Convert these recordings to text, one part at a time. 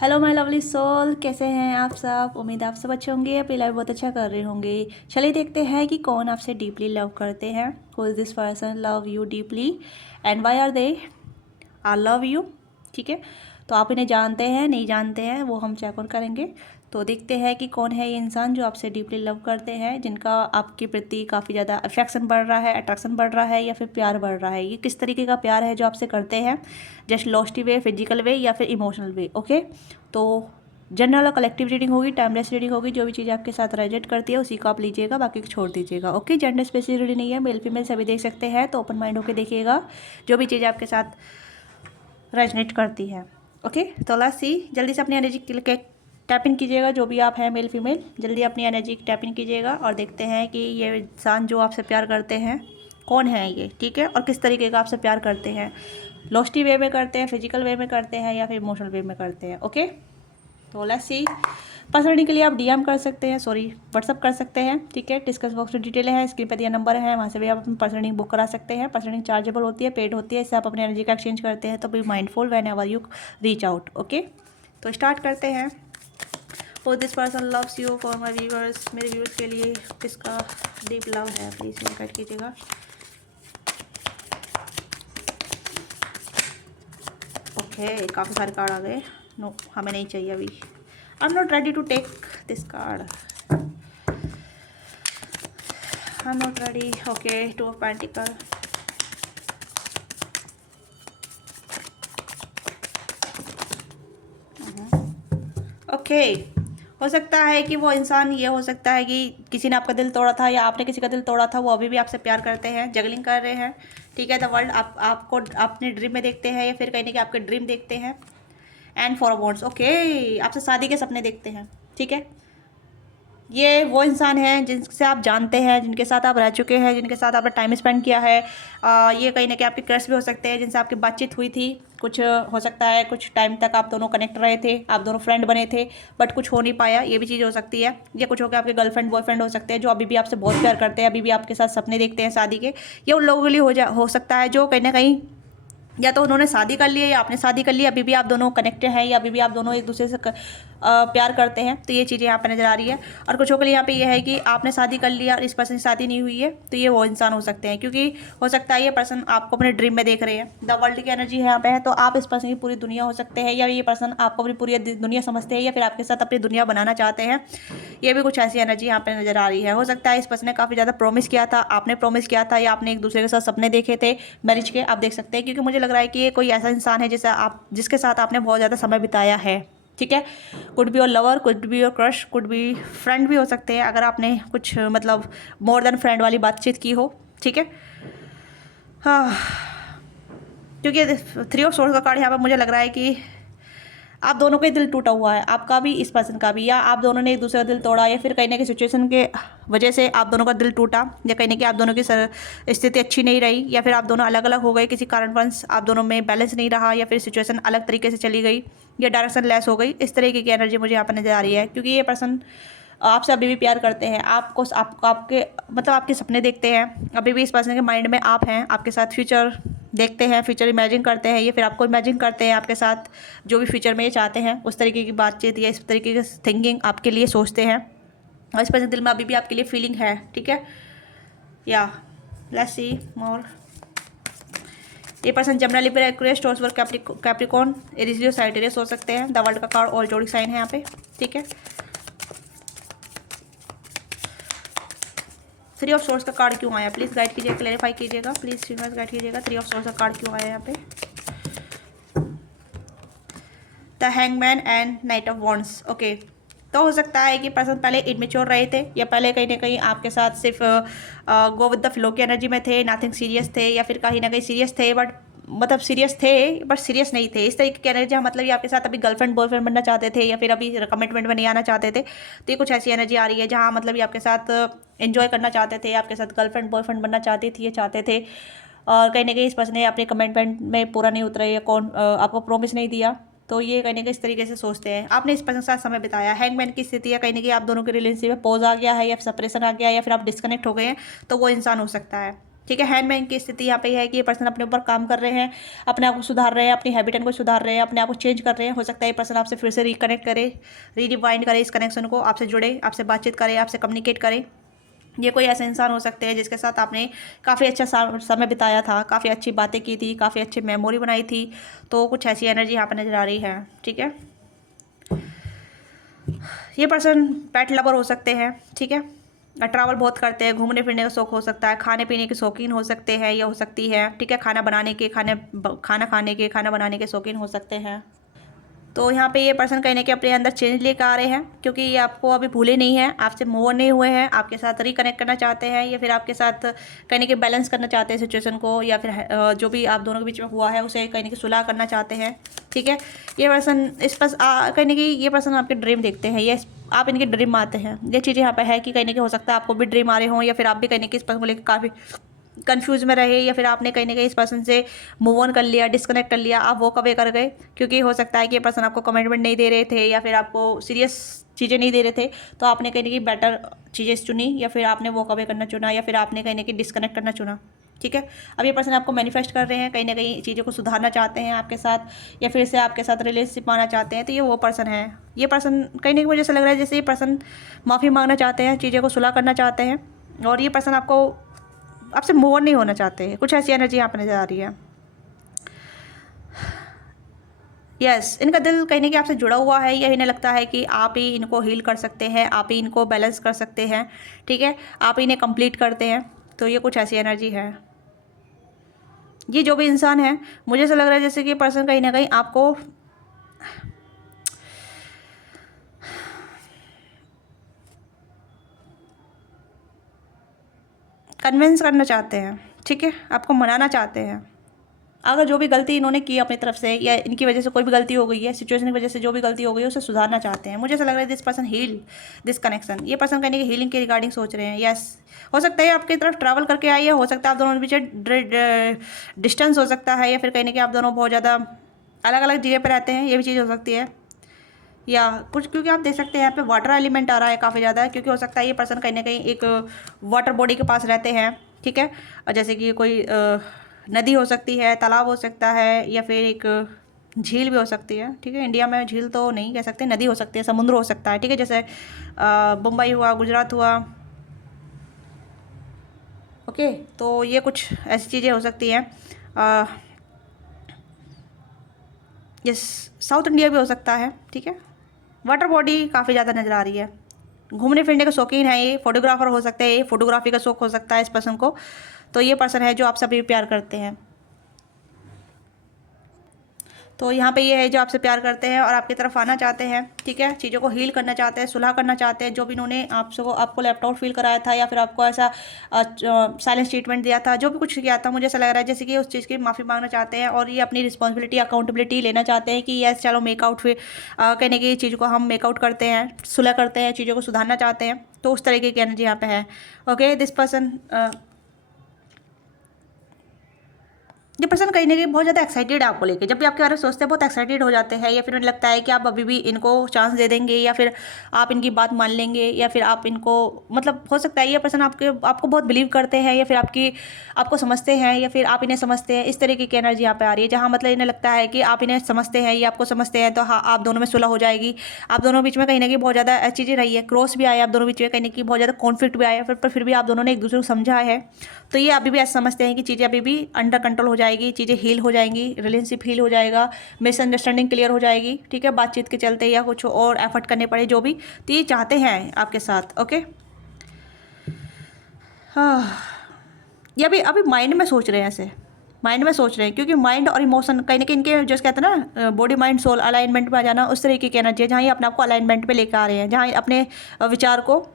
Hello my lovely soul, कैसे हैं आप सब। उम्मीद आप सब अच्छे होंगे, अपनी लाइफ बहुत अच्छा कर रहे होंगे। चलिए देखते हैं कि कौन आपसे डीपली लव करते हैं। Who is this person love you deeply and why are they are love you. ठीक है, तो आप इन्हें जानते हैं नहीं जानते हैं वो हम चेक आउट करेंगे। तो देखते हैं कि कौन है ये इंसान जो आपसे डीपली लव करते हैं, जिनका आपके प्रति काफ़ी ज़्यादा अफेक्शन बढ़ रहा है, अट्रैक्शन बढ़ रहा है या फिर प्यार बढ़ रहा है। ये किस तरीके का प्यार है जो आपसे करते हैं, जस्ट लॉस्टी वे, फिजिकल वे या फिर इमोशनल वे। ओके, तो जनरल और कलेक्टिव रीडिंग होगी, टाइमलेस रीडिंग होगी। जो भी चीज़ आपके साथ रेजोनेट करती है उसी को आप लीजिएगा, बाकी को छोड़ दीजिएगा। ओके, जेंडर स्पेसिफिक रीडिंग नहीं है, मेल फीमेल सभी देख सकते हैं, तो ओपन माइंड होकर देखिएगा जो भी चीज़ आपके साथ रेजोनेट करती है। ओके, तो लेट्स सी, जल्दी से अपनी एनर्जी के टैप इन कीजिएगा। जो भी आप हैं मेल फीमेल, जल्दी अपनी एनर्जी टैप इन कीजिएगा और देखते हैं कि ये इंसान जो आपसे प्यार करते हैं कौन है ये। ठीक है, और किस तरीके का आपसे प्यार करते हैं, लॉस्टी वे में करते हैं, फिजिकल वे में करते हैं या फिर इमोशनल वे में करते हैं। ओके, तो लेट्स सी। पर्सनली के लिए आप डीएम कर सकते हैं, सॉरी व्हाट्सअप कर सकते हैं। ठीक है, डिस्कस बॉक्स में डिटेल है, स्क्रीन पर दिया नंबर है, वहाँ से भी आप अपनी पर्सनलिंग बुक करा सकते हैं। पर्सनलिंग चार्जेबल होती है, पेड होती है, इससे आप अपनी एनर्जी का एक्सचेंज करते हैं। तो be mindful when ever you reach out. Okay, तो स्टार्ट करते हैं। For this person loves you, for my viewers, मेरे व्यूअर्स के लिए किसका डीप लव है, प्लीज़ गाइड कीजिएगा। ओके, काफ़ी सारे कार्ड आ गए। नो, हमें नहीं चाहिए अभी। I am not ready to take this card, I am not ready. Okay, two of pentacle, okay. हो सकता है कि वो इंसान, ये हो सकता है कि किसी ने आपका दिल तोड़ा था या आपने किसी का दिल तोड़ा था, वो अभी भी आपसे प्यार करते हैं, जगलिंग कर रहे हैं। ठीक है, द वर्ल्ड आपको अपने ड्रीम में देखते हैं या फिर कहीं ना कहीं आपके ड्रीम देखते हैं। एंड फॉर बॉन्ड्स, ओके, आपसे शादी के सपने देखते हैं। ठीक है, ये वो इंसान है जिनसे आप जानते हैं, जिनके साथ आप रह चुके हैं, जिनके साथ आपने टाइम स्पेंड किया है। ये कहीं ना कहीं आपके क्रश भी हो सकते हैं, जिनसे आपकी बातचीत हुई थी। कुछ हो सकता है कुछ टाइम तक आप दोनों कनेक्ट रहे थे, आप दोनों फ्रेंड बने थे, बट कुछ हो नहीं पाया, ये भी चीज़ हो सकती है। या कुछ हो गया, आपके गर्लफ्रेंड बॉयफ्रेंड हो सकते हैं जो अभी भी आपसे बहुत प्यार करते हैं, अभी भी आपके साथ सपने देखते हैं शादी के। ये उन लोगों के लिए हो सकता है जो कहीं ना कहीं या तो उन्होंने शादी कर ली है या आपने शादी कर ली, अभी भी आप दोनों कनेक्टेड हैं या अभी भी आप दोनों एक दूसरे से प्यार करते हैं। तो ये चीज़ें यहाँ पे नज़र आ रही है। और कुछों के लिए यहाँ पे ये है कि आपने शादी कर लिया और इस पर्सन की शादी नहीं हुई है, तो ये वो इंसान हो सकते हैं, क्योंकि हो सकता है ये पर्सन आपको अपने ड्रीम में देख रहे हैं। द वर्ल्ड की एनर्जी यहाँ पे है, तो आप इस पर्सन की पूरी दुनिया हो सकते हैं, या ये पर्सन आपको अपनी पूरी दुनिया समझते हैं या फिर आपके साथ अपनी दुनिया बनाना चाहते हैं। ये भी कुछ ऐसी एनर्जी यहाँ पे नज़र आ रही है। हो सकता है इस पर्सन ने काफ़ी ज़्यादा प्रॉमिस किया था, आपने प्रॉमिस किया था, या आपने एक दूसरे के साथ सपने देखे थे मैरिज के, आप देख सकते हैं। क्योंकि मुझे लग रहा है कि ये कोई ऐसा इंसान है जिसके साथ आपने बहुत ज़्यादा समय बिताया है। ठीक है, could be your lover, could be your crush, could be friend भी हो सकते हैं, अगर आपने कुछ मतलब मोर देन फ्रेंड वाली बातचीत की हो। ठीक है, हाँ, क्योंकि 3 ऑफ सोर्स का कार्ड यहाँ पर मुझे लग रहा है कि आप दोनों का ही दिल टूटा हुआ है, आपका भी इस पर्सन का भी, या आप दोनों ने एक दूसरे का दिल तोड़ा, या फिर कहीं ना कहीं सिचुएशन के वजह से आप दोनों का दिल टूटा, या कहीं ना कहीं आप दोनों की स्थिति अच्छी नहीं रही, या फिर आप दोनों अलग अलग हो गए किसी कारणवश, आप दोनों में बैलेंस नहीं रहा, या फिर सिचुएशन अलग तरीके से चली गई, या डायरेक्शन लेस हो गई। इस तरीके की एनर्जी मुझे यहाँ पर नजर आ रही है, क्योंकि ये पर्सन आपसे अभी भी प्यार करते हैं, आपको आपके मतलब आपके सपने देखते हैं, अभी भी इस पर्सन के माइंड में आप हैं, आपके साथ फ्यूचर देखते हैं, फ्यूचर इमेजिन करते हैं, ये फिर आपको इमेजिन करते हैं आपके साथ, जो भी फ्यूचर में ये चाहते हैं उस तरीके की बातचीत या इस तरीके की थिंकिंग आपके लिए सोचते हैं। और इस पर्सन के दिल में अभी भी आपके लिए फीलिंग है। ठीक है, या लेट्स सी मोर। ये person Gemini, Libra, Aquarius, Taurus, Capricorn, Aries, Leo, Sagittarius हो सकते हैं। द वर्ल्ड का कार्ड ऑल जोड़ी साइन है यहाँ पे। ठीक है, 3 ऑफ सोर्स का कार्ड क्यों आया, प्लीज़ गाइड कीजिए, क्लैरिफाई कीजिएगा प्लीज़, यूनिवर्स गाइड कीजिएगा। 3 ऑफ सोर्स का कार्ड क्यों आया यहाँ पे। The hangman and night of wands, okay. तो हो सकता है कि पर्सन पहले इनमेच्योर रहे थे, या पहले कहीं ना कहीं आपके साथ सिर्फ गो विद द फ्लो की एनर्जी में थे, नथिंग सीरियस थे, या फिर कहीं ना कहीं सीरियस थे बट मतलब सीरियस थे बट सीरियस नहीं थे। इस तरीके की एनर्जी, मतलब ये आपके साथ अभी गर्लफ्रेंड बॉयफ्रेंड बनना चाहते थे, या फिर अभी कमिटमेंट में नहीं आना चाहते थे। तो ये कुछ ऐसी एनर्जी आ रही है जहाँ मतलब ये आपके साथ एंजॉय करना चाहते थे, आपके साथ गर्लफ्रेंड बॉयफ्रेंड बनना चाहती थी, ये चाहते थे। और कहीं ना कहीं इस पर्सन ने अपने कमिटमेंट में पूरा नहीं उतरे, या आपको प्रॉमिस नहीं दिया। तो ये कहीं ना कहीं इस तरीके से सोचते हैं, आपने इस पर्सन के साथ समय बिताया। हैंगमैन की स्थिति है, कहीं ना कहीं आप दोनों के रिलेशनशिप में पॉज आ गया है, या सेपरेशन आ गया है, या फिर आप डिस्कनेक्ट हो गए हैं, तो वो इंसान हो सकता है। ठीक है। हैंडमैन की स्थिति यहाँ पे है कि ये पर्सन अपने ऊपर काम कर रहे हैं, अपने आप को सुधार रहे हैं, अपनी हैबिटेट को सुधार रहे हैं, अपने आप को चेंज कर रहे हैं। हो सकता है ये पर्सन आपसे फिर से रिकनेक्ट करे, रीडिवाइंड करे इस कनेक्शन को, आपसे जुड़े, आपसे बातचीत करे, आपसे कम्युनिकेट करे। ये कोई ऐसे इंसान हो सकते हैं जिसके साथ आपने काफ़ी अच्छा समय बिताया था, काफ़ी अच्छी बातें की थी, काफ़ी अच्छी मेमोरी बनाई थी। तो कुछ ऐसी एनर्जी यहाँ पर नज़र आ रही है। ठीक है। ये पर्सन पेट लवर हो सकते हैं। ठीक है। ट्रैवल बहुत करते हैं, घूमने फिरने का शौक हो सकता है, खाने पीने के शौकीन हो सकते हैं या हो सकती है। ठीक है। खाना बनाने के, खाना बनाने के शौकीन हो सकते हैं। तो यहाँ पे ये पर्सन कहीं ना कहीं अपने अंदर चेंज लेकर आ रहे हैं, क्योंकि ये आपको अभी भूले नहीं हैं, आपसे मूव नहीं हुए हैं, आपके साथ रिकनेक्ट करना चाहते हैं, या फिर आपके साथ कहीं ना कहीं बैलेंस करना चाहते हैं सिचुएशन को, या फिर जो भी आप दोनों के बीच में हुआ है उसे कहीं ना कहीं सुलह करना चाहते हैं। ठीक है। ये पर्सन कहीं ना कहीं ये पर्सन आपके ड्रीम देखते हैं, ये आप इनके ड्रीम आते हैं। ये चीज़ें यहाँ पर है कि कहीं ना कहीं हो सकता है आपको भी ड्रीम आ रहे हों, या फिर आप भी कहीं ना कहीं इस पर्सन को लेकर काफ़ी कंफ्यूज में रहे, या फिर आपने कहीं ना कहीं इस पर्सन से मूव ऑन कर लिया, डिस्कनेक्ट कर लिया, आप वॉक अवे कर गए, क्योंकि हो सकता है कि ये पर्सन आपको कमिटमेंट नहीं दे रहे थे, या फिर आपको सीरियस चीज़ें नहीं दे रहे थे। तो आपने कहीं ना कहीं बेटर चीज़ें चुनी, या फिर आपने वॉक अवे करना चुना, या फिर आपने कहीं ना कहीं डिस्कनेक्ट करना चुना। ठीक है। अब ये पर्सन आपको मैनिफेस्ट कर रहे हैं, कहीं ना कहीं चीज़ों को सुधारना चाहते हैं आपके साथ, या फिर से आपके साथ रिलेशनशिप आना चाहते हैं। तो ये वो पर्सन है। ये पर्सन कहीं ना कहीं मुझे ऐसा लग रहा है जैसे ये पर्सन माफ़ी मांगना चाहते हैं, चीज़ों को सुलह करना चाहते हैं, और ये पर्सन आपसे मूव ऑन नहीं होना चाहते। कुछ ऐसी एनर्जी यहाँ पर नज़र आ रही है। यस, इनका दिल कहीं ना कहीं आपसे जुड़ा हुआ है, या इन्हें लगता है कि आप ही इनको हील कर सकते हैं, आप ही इनको बैलेंस कर सकते हैं। ठीक है। आप ही इन्हें कंप्लीट करते हैं। तो ये कुछ ऐसी एनर्जी है। ये जो भी इंसान है, मुझे ऐसा लग रहा है जैसे कि पर्सन कहीं ना कहीं आपको कन्विंस करना चाहते हैं। ठीक है। आपको मनाना चाहते हैं। अगर जो भी गलती इन्होंने की अपनी तरफ से, या इनकी वजह से कोई भी गलती हो गई है, सिचुएशन की वजह से जो भी गलती हो गई है, उसे सुधारना चाहते हैं। मुझे ऐसा लग रहा है this person heal this connection. ये पर्सन कहने की हीलिंग के रिगार्डिंग सोच रहे हैं। यस, हो सकता है आपकी तरफ ट्रैवल करके आई है, हो सकता है आप दोनों के बीच डिस्टेंस हो सकता है, या फिर कहीं ना कहीं आप दोनों बहुत ज़्यादा अलग अलग जगह पर रहते हैं, ये भी चीज़ हो सकती है। या कुछ, क्योंकि आप देख सकते हैं यहाँ पे वाटर एलिमेंट आ रहा है काफ़ी ज़्यादा, क्योंकि हो सकता है ये पर्सन कहीं ना कहीं एक वाटर बॉडी के पास रहते हैं। ठीक है। और जैसे कि कोई नदी हो सकती है, तालाब हो सकता है, या फिर एक झील भी हो सकती है। ठीक है। इंडिया में झील तो नहीं कह सकते, नदी हो सकती है, समुद्र हो सकता है। ठीक है। जैसे मुंबई हुआ, गुजरात हुआ। ओके। तो ये कुछ ऐसी चीज़ें हो सकती हैं। यस, साउथ इंडिया भी हो सकता है। ठीक है। वाटर बॉडी काफ़ी ज़्यादा नज़र आ रही है। घूमने फिरने के शौकीन है, ये फोटोग्राफर हो सकते हैं, ये फोटोग्राफी का शौक हो सकता है इस पर्सन को। तो ये पर्सन है जो आपसे भी प्यार करते हैं। तो यहाँ पे ये है जो आपसे प्यार करते हैं और आपकी तरफ आना चाहते हैं। ठीक है। चीज़ों को हील करना चाहते हैं, सुलह करना चाहते हैं। जो भी इन्होंने आपको लेफ्ट आउट फील कराया था, या फिर आपको ऐसा साइलेंस ट्रीटमेंट दिया था, जो भी कुछ किया था, मुझे ऐसा लग रहा है जैसे कि उस चीज़ की माफ़ी मांगना चाहते हैं, और ये अपनी रिस्पॉन्सिबिलिटी, अकाउंटेबिलिटी लेना चाहते हैं कि यस चलो मेकआउट, फिर कहने की चीज़ को हम मेकआउट करते हैं, सुलह करते हैं, चीज़ों को सुधारना चाहते हैं। तो उस तरीके की एनर्जी यहाँ पे है। ओके। दिस पर्सन, ये पर्सन कहीं ना कहीं बहुत ज़्यादा एक्साइटेड है आपको लेके। जब भी आपके बारे में सोचते हैं बहुत एक्साइटेड हो जाते हैं, या फिर उन्हें लगता है कि आप अभी भी इनको चांस दे देंगे, या फिर आप इनकी बात मान लेंगे, या फिर आप इनको, मतलब हो सकता है ये पर्सन आपको बहुत बिलीव करते हैं, या फिर आपको समझते हैं, या फिर आप इन्हें समझते हैं। इस तरीके की एनर्जी यहाँ पे आ रही है, जहाँ मतलब इन्हें लगता है कि आप इन्हें समझते हैं, ये आपको समझते हैं। तो हाँ, आप दोनों में सुलह हो जाएगी। आप दोनों बीच में कहीं ना कहीं बहुत ज़्यादा चीज़ें रही है, क्रॉस भी आया आप दोनों बीच में, कहीं ना कहीं बहुत ज़्यादा कॉन्फ्लिक्ट भी आया, फिर भी आप दोनों ने एक दूसरे को समझा है। तो ये अभी भी ऐसा समझते हैं कि चीज़ें अभी भी अंडर कंट्रोल हो जाएगी, चीज़ें हील हो जाएंगी, रिलेशनशिप हील हो जाएगा, मिसअंडरस्टैंडिंग क्लियर हो जाएगी। ठीक है। बातचीत के चलते या कुछ और एफर्ट करने पड़े जो भी, तो ये चाहते हैं आपके साथ। ओके। हाँ, ये अभी माइंड में सोच रहे हैं, ऐसे माइंड में सोच रहे हैं, क्योंकि माइंड और इमोशन कहीं ना कहीं इनके जैसे कहते हैं ना, बॉडी माइंड सोल अलाइनमेंट में आ जाना, उस तरीके की एनर्जी है, जहाँ ये अपने आप को अलाइनमेंट पे लेकर आ रहे हैं, जहाँ ये अपने विचार को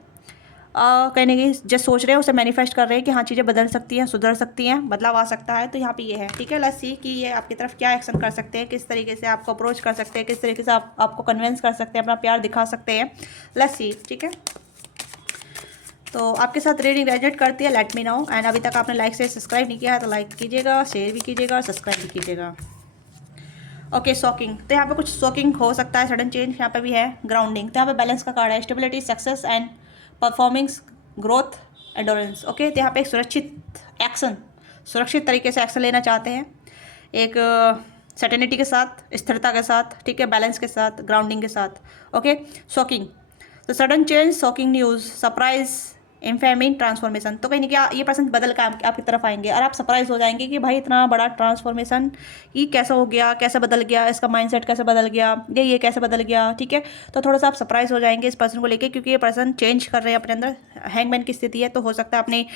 कहीं ना कहीं जो सोच रहे हैं उसे मैनिफेस्ट कर रहे हैं कि हाँ चीज़ें बदल सकती हैं, सुधर सकती हैं, बदलाव आ सकता है। तो यहाँ पे ये है। ठीक है। लेट्स सी कि ये आपकी तरफ क्या एक्शन कर सकते हैं, किस तरीके से आपको अप्रोच कर सकते हैं, किस तरीके से आपको कन्विंस कर सकते हैं, अपना प्यार दिखा सकते हैं। Let's see. ठीक है। तो आपके साथ रीडिंग रेजोनेट करती है, लेट मी नो। एंड अभी तक आपने लाइक से सब्सक्राइब नहीं किया है तो लाइक कीजिएगा, शेयर भी कीजिएगा और सब्सक्राइब भी कीजिएगा। ओके। शॉकिंग, तो यहाँ पे कुछ शॉकिंग हो सकता है, सडन चेंज यहाँ पे भी है। ग्राउंडिंग, तो यहाँ पे बैलेंस का कार्ड है, stability, success and performings, growth, endurance. Okay. तो यहाँ पे एक सुरक्षित एक्शन, सुरक्षित तरीके से एक्शन लेना चाहते हैं, एक सर्टेनिटी के साथ, स्थिरता के साथ, ठीक है, बैलेंस के साथ, ग्राउंडिंग के साथ। ओके, शॉकिंग, तो sudden change, shocking news, surprise, इनफेमिन, ट्रांसफॉर्मेशन। तो कहीं ना कहीं ये पर्सन बदल कर आपकी तरफ आएंगे और आप सरप्राइज हो जाएंगे कि भाई इतना बड़ा ट्रांसफॉर्मेशन ये कैसे हो गया, कैसे बदल गया, इसका माइंडसेट कैसे बदल गया, ये कैसे बदल गया, ठीक है। तो थोड़ा सा आप सरप्राइज हो जाएंगे इस पर्सन को लेके, क्योंकि ये पर्सन चेंज कर रहे हैं अपने अंदर, हैंगमैन की स्थिति है। तो हो सकता है अपने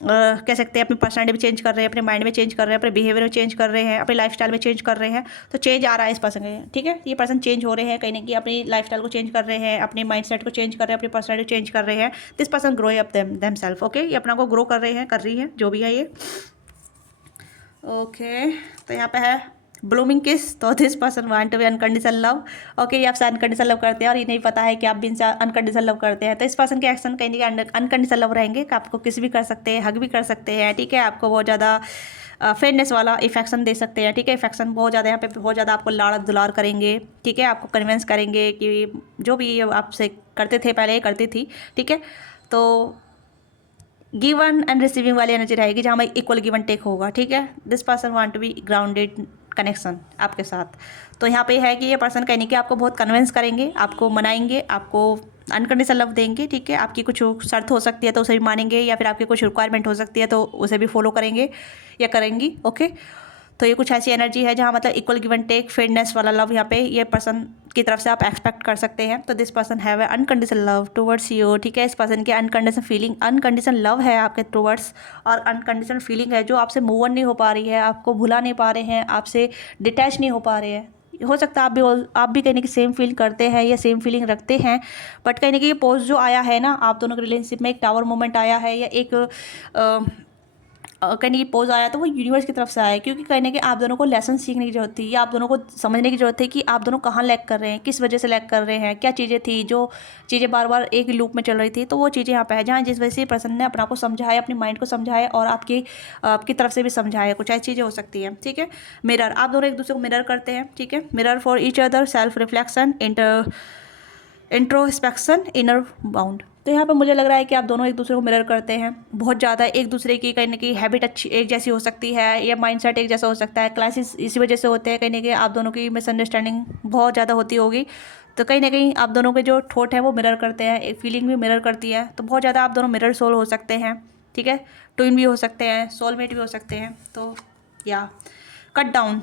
कह सकते हैं अपनी पर्सनैलिटी भी चेंज कर रहे हैं, अपने माइंड में चेंज कर रहे हैं, अपने बिहेवियर में चेंज कर रहे हैं, अपने लाइफस्टाइल में चेंज कर रहे हैं। तो चेंज आ रहा है इस पर्सन के, ठीक है। ये पर्सन चेंज हो रहे हैं कहीं ना कहीं, अपनी लाइफस्टाइल को चेंज कर रहे हैं, अपने माइंडसेट को चेंज कर रहे हैं, अपनी पर्सनैलिटी चेंज कर रहे हैं। This person grow up them self. Okay, ये अपना को ग्रो कर रहे हैं, कर रही है, जो भी है ये। ओके, तो यहाँ पे है ब्लूमिंग किस, तो this person want to be unconditional love. Okay, ये आपसे अनकंडीशनल लव करते हैं और ये नहीं पता है कि आप भी इनसे अनकंडीशनल लव करते हैं। तो इस पर्सन के एक्शन कहीं ना कहीं अनकंडीशनल लव रहेंगे, कि आपको किसी भी कर सकते हैं, हग भी कर सकते हैं, ठीक है। आपको बहुत ज़्यादा फेयरनेस वाला इफेक्शन दे सकते हैं, ठीक है। इफेक्शन बहुत ज़्यादा, यहाँ पे बहुत ज़्यादा आपको लाड़ दुलार करेंगे, ठीक है। आपको कन्विंस करेंगे कि जो भी आपसे करते थे पहले, करती थी, ठीक है। तो गिवन एंड रिसीविंग वाली एनर्जी रहेगी, जहाँ में इक्वल गिवन टेक होगा, ठीक है। This person want to be grounded connection आपके साथ। तो यहाँ पे है कि ये पर्सन कहने कि आपको बहुत कन्विंस करेंगे, आपको मनाएंगे, आपको अनकंडीशनल लव देंगे, ठीक है। आपकी कुछ शर्त हो सकती है तो उसे भी मानेंगे, या फिर आपकी कुछ रिक्वायरमेंट हो सकती है तो उसे भी फॉलो करेंगे या करेंगी। ओके, तो ये कुछ ऐसी एनर्जी है जहाँ मतलब इक्वल गिवन टेक, फेयरनेस वाला लव यहाँ पे ये पर्सन की तरफ से आप एक्सपेक्ट कर सकते हैं। तो this person have unconditional love towards you, ठीक है। इस पर्सन की अनकंडीशनल फीलिंग, अनकंडीशनल लव है आपके टुवर्ड्स, और अनकंडीशनल फीलिंग है जो आपसे मूव ऑन नहीं हो पा रही है, आपको भुला नहीं पा रहे हैं, आपसे डिटैच नहीं हो पा रहे हैं। हो सकता है आप भी कहीं ना कहीं सेम फील करते हैं या सेम फीलिंग रखते हैं, बट कहीं ना कहीं ये पोज जो आया है ना आप दोनों के रिलेशनशिप में, एक टावर मोमेंट आया है या एक कहीं ये पोज आया तो वो यूनिवर्स की तरफ से आया है, क्योंकि कहीं ना कहीं आप दोनों को लेसन सीखने की जरूरत थी, या आप दोनों को समझने की जरूरत है कि आप दोनों कहाँ लैग कर रहे हैं, किस वजह से लैग कर रहे हैं, क्या चीज़ें थी जो चीज़ें बार बार एक लूप में चल रही थी। तो वो चीज़ें यहाँ पे है जहाँ जिस वजह से पर्सन ने अपना को समझाया, अपने माइंड को समझाया, और आपकी तरफ से भी समझाया। कुछ ऐसी चीज़ें हो सकती हैं, ठीक है। मिरर, आप दोनों एक दूसरे को मिरर करते हैं, ठीक है। Mirror for each other, self reflection, introspection, inner bound. तो यहाँ पे मुझे लग रहा है कि आप दोनों एक दूसरे को मिरर करते हैं बहुत ज़्यादा, एक दूसरे की कहीं ना कहीं हैबिट अच्छी एक जैसी हो सकती है, या माइंडसेट एक जैसा हो सकता है, क्लासेस इसी वजह से होते हैं, कहीं ना कहीं आप दोनों की मिसअंडरस्टैंडिंग बहुत ज़्यादा होती होगी। तो कहीं ना कहीं आप दोनों के जो थॉट है वो मिरर करते हैं, एक फीलिंग भी मिरर करती है। तो बहुत ज़्यादा आप दोनों मिरर सोल हो सकते हैं, ठीक है। ट्विन भी हो सकते हैं, सोलमेट भी हो सकते हैं। तो या cut down,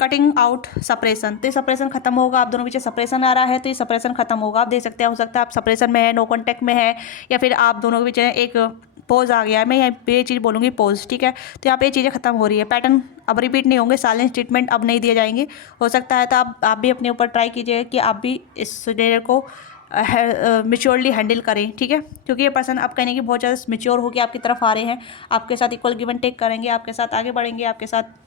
cutting out, suppression. तो ये सप्रेशन खत्म होगा, आप दोनों के बीच सप्रेशन आ रहा है तो ये सप्रेशन खत्म होगा। आप देख सकते हैं, हो सकता है आप सप्रेशन में है, नो कॉन्टैक्ट में है, या फिर आप दोनों के बीच एक पोज आ गया है। मैं यहाँ पे ये चीज़ बोलूँगी पोज, ठीक है। तो यहाँ पे ये चीज़ें खत्म हो रही है, पैटर्न अब रिपीट नहीं होंगे, साइलेंस ट्रीटमेंट अब नहीं दिए जाएंगे। हो सकता है तो आप भी अपने ऊपर ट्राई कीजिए कि आप भी इस सिनेरियो को मेच्योरली हैंडल करें, ठीक है। क्योंकि ये पर्सन आप कहने की बहुत ज़्यादा मेच्योर होकर आपकी तरफ आ रहे हैं, आपके साथ इक्वल गिव एंड टेक करेंगे, आपके साथ आगे बढ़ेंगे, आपके साथ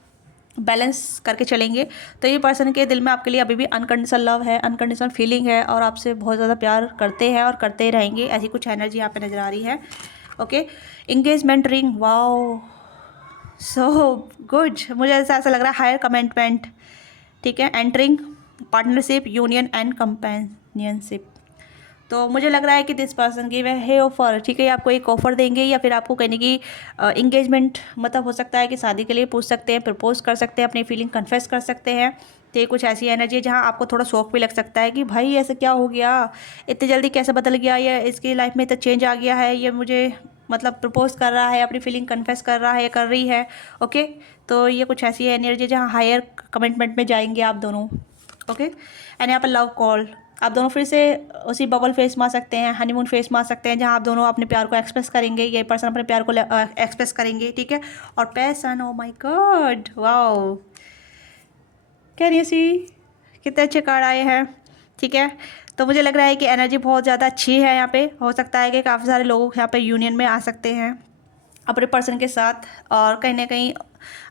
बैलेंस करके चलेंगे। तो ये पर्सन के दिल में आपके लिए अभी भी अनकंडीशनल लव है, अनकंडीशनल फीलिंग है, और आपसे बहुत ज़्यादा प्यार करते हैं और करते रहेंगे। ऐसी कुछ एनर्जी यहाँ पे नज़र आ रही है। Okay, engagement ring, wow so good, मुझे ऐसा लग रहा है हायर कमिटमेंट, ठीक है। Entering partnership, union and companionship. तो मुझे लग रहा है कि दिस पर्सन गिव है ऑफर, ठीक है। आपको एक ऑफर देंगे, या फिर आपको कहने की इंगेजमेंट मतलब हो सकता है कि शादी के लिए पूछ सकते हैं, प्रपोज कर सकते हैं, अपनी फीलिंग कन्फेस कर सकते हैं। तो ये कुछ ऐसी एनर्जी है जहाँ आपको थोड़ा शौक भी लग सकता है कि भाई ऐसे क्या हो गया, इतनी जल्दी कैसे बदल गया, या इसकी लाइफ में इतना चेंज आ गया है, ये मुझे मतलब प्रपोज कर रहा है, अपनी फीलिंग कन्फेस कर रहा है, कर रही है। ओके, तो ये कुछ ऐसी एनर्जी जहाँ हायर कमिटमेंट में जाएंगे आप दोनों। ओके, एंड यहाँ पर लव कॉल, आप दोनों फिर से उसी बबल फेस में आ सकते हैं, हनीमून फेस में आ सकते हैं, जहाँ आप दोनों अपने प्यार को एक्सप्रेस करेंगे, ये पर्सन अपने प्यार को एक्सप्रेस करेंगे, ठीक है। और passion, oh my god, wow, can you see कितने अच्छे कार्ड आए हैं, ठीक है। तो मुझे लग रहा है कि एनर्जी बहुत ज़्यादा अच्छी है यहाँ पे। हो सकता है कि काफ़ी सारे लोग यहाँ पे यूनियन में आ सकते हैं अपने पर्सन के साथ, और कहीं ना कहीं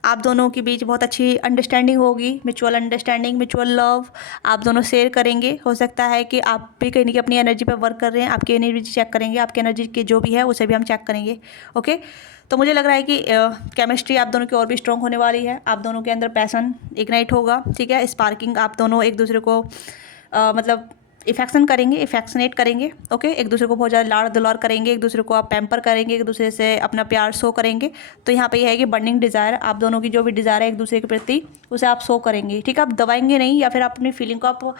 आप दोनों के बीच बहुत अच्छी अंडरस्टैंडिंग होगी, म्यूचुअल अंडरस्टैंडिंग, म्यूचुअल लव आप दोनों शेयर करेंगे। हो सकता है कि आप भी कहीं ना कहीं अपनी एनर्जी पे वर्क कर रहे हैं, आपकी एनर्जी चेक करेंगे, आपकी एनर्जी के जो भी है उसे भी हम चेक करेंगे। ओके, तो मुझे लग रहा है कि केमिस्ट्री आप दोनों की और भी स्ट्रॉन्ग होने वाली है, आप दोनों के अंदर पैशन इग्नाइट होगा, ठीक है। स्पार्किंग, आप दोनों एक दूसरे को मतलब इफेक्शन करेंगे, इफेक्शनेट करेंगे। ओके, एक दूसरे को बहुत ज़्यादा लाड़ दुलार करेंगे, एक दूसरे को आप पैम्पर करेंगे, एक दूसरे से अपना प्यार शो करेंगे। तो यहाँ पे ये है कि बर्निंग डिज़ायर, आप दोनों की जो भी डिज़ायर है एक दूसरे के प्रति उसे आप शो करेंगे। ठीक है, आप दबाएंगे नहीं या फिर अपनी फीलिंग को आप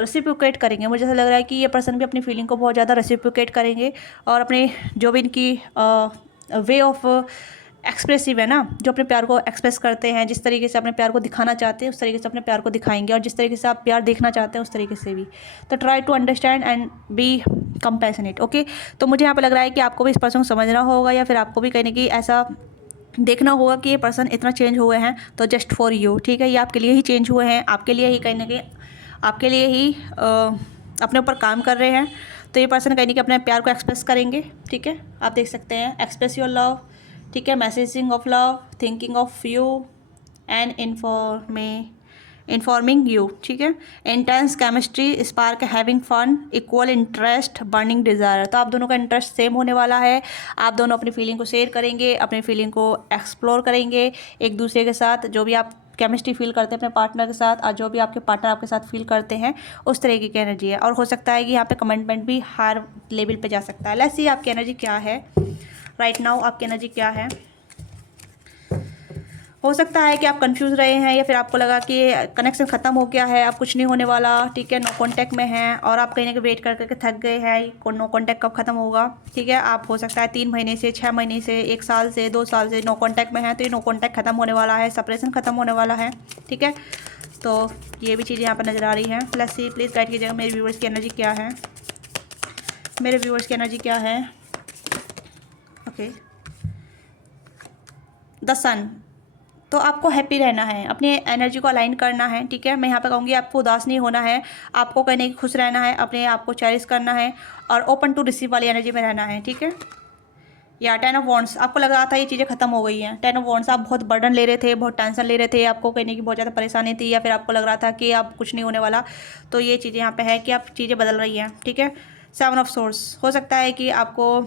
रेसिप्रोकेट करेंगे। मुझे ऐसा लग रहा है कि ये पर्सन भी अपनी फीलिंग को बहुत ज़्यादा रेसिप्रोकेट करेंगे और अपने जो भी इनकी वे ऑफ एक्सप्रेसिव है ना, जो अपने प्यार को एक्सप्रेस करते हैं, जिस तरीके से अपने प्यार को दिखाना चाहते हैं उस तरीके से अपने प्यार को दिखाएंगे, और जिस तरीके से आप प्यार देखना चाहते हैं उस तरीके से भी। तो try to understand and be compassionate. Okay, तो मुझे यहाँ पे लग रहा है कि आपको भी इस पर्सन को समझना होगा या फिर आपको भी कहीं ना कहीं ऐसा देखना होगा कि ये पर्सन इतना चेंज हुए हैं तो जस्ट फॉर यू। ठीक है, ये आपके लिए ही चेंज हुए हैं, आपके लिए ही कहीं ना कहीं आपके लिए ही अपने ऊपर काम कर रहे हैं। तो ये पर्सन कहीं ना कहीं अपने प्यार को एक्सप्रेस करेंगे। ठीक है, आप देख सकते हैं एक्सप्रेस योर लव। ठीक है, messaging of love, thinking of you and informing you. ठीक है, intense chemistry, spark, having fun, equal interest, burning desire. तो आप दोनों का इंटरेस्ट सेम होने वाला है, आप दोनों अपनी फीलिंग को शेयर करेंगे, अपनी फीलिंग को एक्सप्लोर करेंगे एक दूसरे के साथ। जो भी आप केमिस्ट्री फील करते हैं अपने पार्टनर के साथ और जो भी आपके पार्टनर आपके साथ फील करते हैं उस तरीके की एनर्जी है। और हो सकता है कि यहाँ पे कमिटमेंट भी हायर लेवल पे जा सकता है। लेट्स सी आपकी एनर्जी क्या है राइट नाउ, आपकी एनर्जी क्या है। हो सकता है कि आप कंफ्यूज रहे हैं या फिर आपको लगा कि कनेक्शन ख़त्म हो गया है, अब कुछ नहीं होने वाला। ठीक है, नो कांटेक्ट में हैं और आप कहीं ना कहीं वेट कर करके थक गए हैं, नो कांटेक्ट कब ख़त्म होगा। ठीक है, आप हो सकता है 3 महीने से, 6 महीने से, 1 साल से, 2 साल से नो कांटेक्ट में हैं, तो ये नो कांटेक्ट ख़त्म होने वाला है, सेपरेशन ख़त्म होने वाला है। ठीक है, तो ये भी चीज़ें यहाँ पर नज़र आ रही हैं। लेट्स सी, प्लीज़ गाइड कीजिएगा मेरे व्यूअर्स की एनर्जी क्या है, मेरे व्यूअर्स की एनर्जी क्या है। ओके, द सन। तो आपको हैप्पी रहना है, अपनी एनर्जी को अलाइन करना है। ठीक है, मैं यहाँ पे कहूँगी आपको उदास नहीं होना है, आपको कहने की खुश रहना है, अपने आप को चेरिश करना है और ओपन टू रिसीव वाली एनर्जी में रहना है। ठीक है, या 10 ऑफ वॉन्ड्स, आपको लग रहा था ये चीज़ें खत्म हो गई हैं। 10 ऑफ वॉन्ड्स, आप बहुत बर्डन ले रहे थे, बहुत टेंशन ले रहे थे, आपको कहने की बहुत ज़्यादा परेशानी थी या फिर आपको लग रहा था कि अब कुछ नहीं होने वाला। तो ये चीज़ें यहाँ पे है कि आप चीज़ें बदल रही हैं। ठीक है, 7 ऑफ सोर्स, हो सकता है कि आपको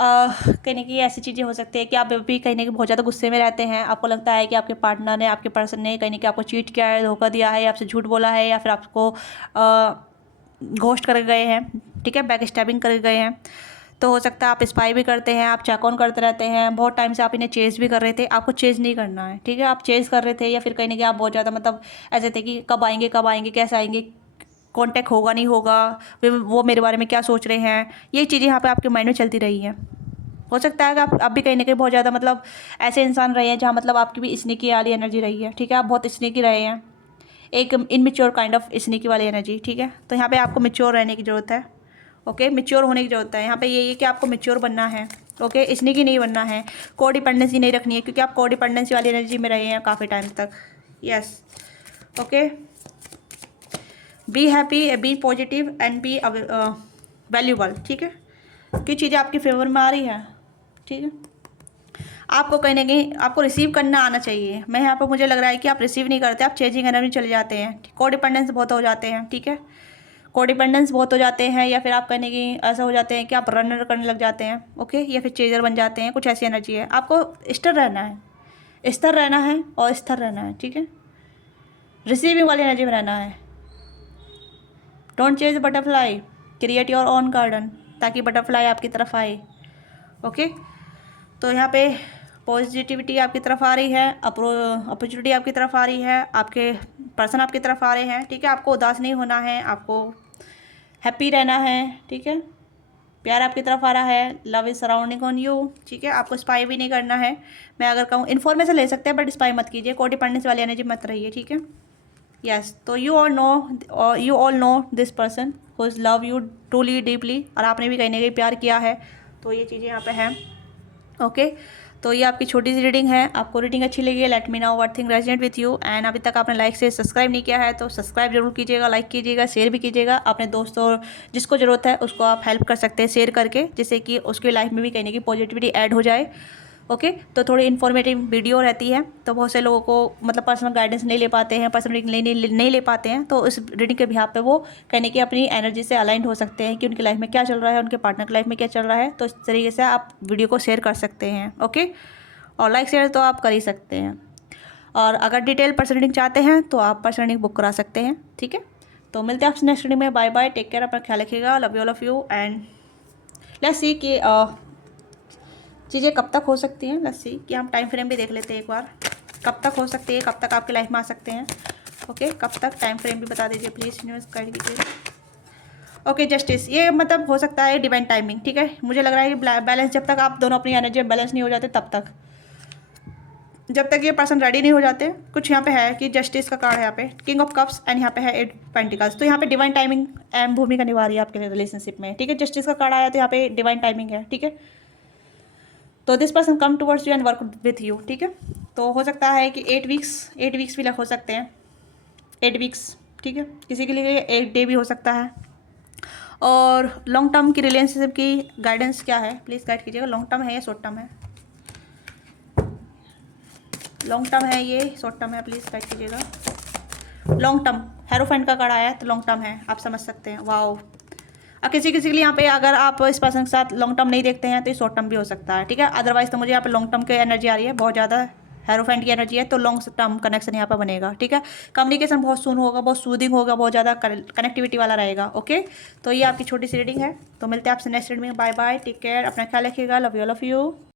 कहीं ना कहीं ऐसी चीज़ें हो सकती है कि आप भी कहीं ना कहीं बहुत ज़्यादा गुस्से में रहते हैं। आपको लगता है कि आपके पार्टनर ने, आपके पर्सन ने कहीं ना कहीं आपको चीट किया है, धोखा दिया है, आपसे झूठ बोला है या फिर आपको घोस्ट कर गए हैं। ठीक है, बैक स्टैबिंग कर गए हैं। तो हो सकता है आप स्पाई भी करते हैं, आप चेक ऑन करते रहते हैं, बहुत टाइम से आप इन्हें चेज़ भी कर रहे थे, आपको चेज़ नहीं करना है। ठीक है, आप चेज़ कर रहे थे या फिर कहीं ना कहीं आप बहुत ज़्यादा मतलब ऐसे थे कि कब आएंगे, कब आएंगे, कैसे आएंगे, कॉन्टैक्ट होगा नहीं होगा, वो मेरे बारे में क्या सोच रहे हैं, ये चीज़ें यहाँ पे आपके माइंड में चलती रही हैं। हो सकता है कि आप अब भी कहीं ना कहीं बहुत ज़्यादा मतलब ऐसे इंसान रहे हैं जहाँ मतलब आपकी भी स्नीकी वाली एनर्जी रही है। ठीक है, आप बहुत स्नीकी रहे हैं, एक इनमेच्योर काइंड ऑफ स्नीकी वाली एनर्जी। ठीक है, तो यहाँ पे आपको मेच्योर रहने की ज़रूरत है। ओके, मेच्योर होने की ज़रूरत है। यहाँ पे ये कि आपको मेच्योर बनना है। ओके, स्नीकी नहीं बनना है, को डिपेंडेंसी नहीं रखनी है, क्योंकि आप को डिपेंडेंसी वाली एनर्जी में रहे हैं काफ़ी टाइम तक। Yes, okay, be happy, be positive and be valuable. ठीक है, क्या चीज़ें आपके फेवर में आ रही है। ठीक है, आपको कहीं ना कहीं आपको रिसीव करना आना चाहिए। मैं यहाँ पर मुझे लग रहा है कि आप रिसीव नहीं करते, आप चेंजिंग एनर्जी चले जाते हैं, को डिपेंडेंस बहुत हो जाते हैं। ठीक है, को डिपेंडेंस बहुत हो जाते हैं या फिर आप कहने की ऐसा हो जाते हैं कि आप रनर करने लग जाते हैं। ओके, या फिर चेजर बन जाते हैं, कुछ ऐसी एनर्जी है। आपको स्थिर रहना है, स्थिर रहना है और स्थिर रहना है। ठीक है, रिसीविंग वाली एनर्जी में रहना है। Don't chase butterfly, create your own garden, ताकि बटरफ्लाई आपकी तरफ आए। ओके, तो यहाँ पे पॉजिटिविटी आपकी तरफ आ रही है, अपॉर्चुनिटी आपकी तरफ आ रही है, आपके पर्सन आपकी तरफ आ रहे हैं। ठीक है, आपको उदास नहीं होना है, आपको हैप्पी रहना है। ठीक है, प्यार आपकी तरफ आ रहा है, love is surrounding on you. ठीक है, आपको स्पाई भी नहीं करना है। मैं अगर कहूँ इन्फॉर्मेशन ले सकते हैं बट स्पाई मत कीजिए, को डिपेंडेंस वाली एनर्जी मत रहिए। ठीक है, यस, तो you all know this person who is love you truly deeply, और आपने भी कहीं ना कहीं प्यार किया है। तो ये चीज़ें यहाँ पे हैं। ओके, तो ये आपकी छोटी सी रीडिंग है। आपको रीडिंग अच्छी लगी है, let me know what thing resonate with you. And अभी तक आपने लाइक से सब्सक्राइब नहीं किया है तो सब्सक्राइब जरूर कीजिएगा, लाइक कीजिएगा, शेयर भी कीजिएगा अपने दोस्तों जिसको ज़रूरत है उसको आप हेल्प कर सकते हैं शेयर करके, जिससे कि उसकी लाइफ में भी कहीं ना कहीं पॉजिटिविटी ऐड हो जाए। ओके, तो थोड़ी इन्फॉर्मेटिव वीडियो रहती है, तो बहुत से लोगों को मतलब पर्सनल गाइडेंस नहीं ले पाते हैं, पर्सनल रीडिंग नहीं ले पाते हैं, तो इस रीडिंग के बिहाफ पे वो कहने की अपनी एनर्जी से अलाइंड हो सकते हैं कि उनकी लाइफ में क्या चल रहा है, उनके पार्टनर की लाइफ में क्या चल रहा है। तो इस तरीके से आप वीडियो को शेयर कर सकते हैं। ओके, और लाइक शेयर तो आप कर ही सकते हैं, और अगर डिटेल पर्सनल रीडिंग चाहते हैं तो आप पर्सनल रीडिंग बुक करा सकते हैं। ठीक है, तो मिलते हैं आपसे नेक्स्ट वीडियो में। बाय बाय, टेक केयर, अपना ख्याल रखिएगा, love you all of you. And let's see कि चीज़ें कब तक हो सकती हैं। लेट्स सी कि हम टाइम फ्रेम भी देख लेते हैं एक बार, कब तक हो सकती है, कब तक आपकी लाइफ में आ सकते हैं। ओके, कब तक, टाइम फ्रेम भी बता दीजिए प्लीज़, यूनिवर्स गाइड कीजिए। ओके, जस्टिस, ये मतलब हो सकता है डिवाइन टाइमिंग। ठीक है, मुझे लग रहा है कि बैलेंस, जब तक आप दोनों अपनी एनर्जी में बैलेंस नहीं हो जाते तब तक, जब तक ये पर्सन रेडी नहीं हो जाते। कुछ यहाँ पे है कि जस्टिस का कार्ड है यहाँ पे, किंग ऑफ कप्स, एंड यहाँ पे है 8 पेंटिकल्स। तो यहाँ पे डिवाइन टाइमिंग अहम भूमिका निभा रही है आपके रिलेशनशिप में। ठीक है, जस्टिस का कार्ड आया तो यहाँ पे डिवाइन टाइमिंग है। ठीक है, तो this person come towards you and work with you. ठीक है, तो हो सकता है कि 8 वीक्स भी हो सकते हैं, 8 वीक्स। ठीक है, किसी के लिए 8 डे भी हो सकता है। और लॉन्ग टर्म की रिलेशनशिप की गाइडेंस क्या है, प्लीज़ गाइड कीजिएगा। लॉन्ग टर्म है या शॉर्ट टर्म है? लॉन्ग टर्म है ये, शॉर्ट टर्म है, प्लीज़ गाइड कीजिएगा। लॉन्ग टर्म, हेरोफेंट का कार्ड आया है तो लॉन्ग टर्म है, आप समझ सकते हैं। वाओ, अब किसी किसी के लिए यहाँ पे अगर आप इस पर्सन के साथ लॉन्ग टर्म नहीं देखते हैं तो ये शॉर्ट टर्म भी हो सकता है। ठीक है, अदरवाइज तो मुझे यहाँ पे लॉन्ग टर्म की एनर्जी आ रही है, बहुत ज़्यादा हेरोफेंट की एनर्जी है, तो लॉन्ग टर्म कनेक्शन यहाँ पर बनेगा। ठीक है, कम्युनिकेशन बहुत सून होगा, बहुत सूदिंग होगा, बहुत ज़्यादा कनेक्टिविटी वाला रहेगा। ओके, तो ये आपकी छोटी सी रीडिंग है। तो मिलते हैं आपसे नेक्स्ट रीडिंग में। बाय बाय, टेक केयर, अपना ख्याल रखिएगा, love you all of you.